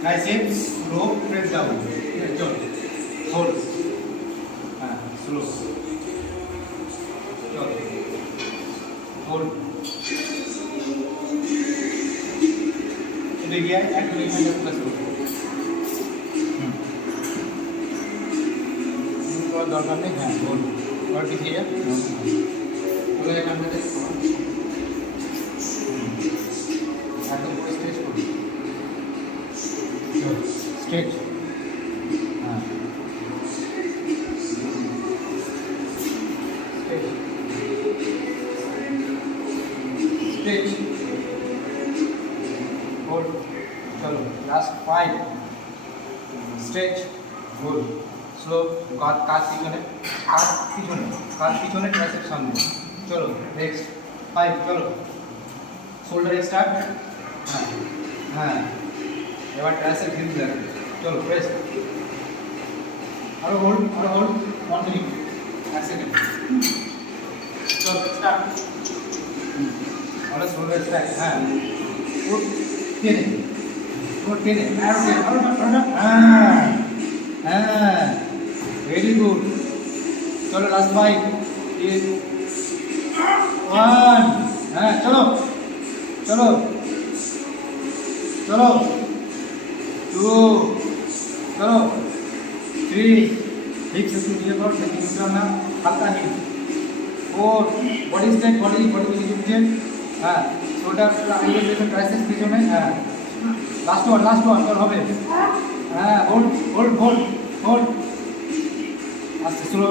triceps slow press down चलो hold हाँ slow चलो होल्ड चले गया एक मिनट प्लस दरकार नहीं हाँ होल्ड और कीजिए पूरा एक अंदर एकदम पूरा स्ट्रेच करो स्ट्रेच हाँ स्ट्रेच होल्ड चलो लास्ट 5 स्ट्रेच होल्ड स्लो काट पीछने ट्राइसेप्स सामने चलो नेक्स्ट 5 चलो शोल्डर स्टार्ट हाँ हाँ এবার ট্রাইসেপ হিল দেন চলো প্রেস আরো হোল্ড 1 মিনিট 1 সেকেন্ড চলো স্টার্ট আরো শোল্ডার স্ট্রাইক হ্যাঁ ফুট টেনে আরো হ্যাঁ হ্যাঁ ভেরি গুড চলো লাস্ট 5 1 হ্যাঁ চলো চলো चलो 2 चलो 3 ठीक से कीजिए और लेकिन करना हल्का नहीं 4 बॉडी स्ट्रेच बॉडी कीजिए हाँ शोल्डर आइए जैसे ट्राइसेप्स पीछे में हाँ लास्ट वन और হবে हाँ होल्ड आस्ते स्लो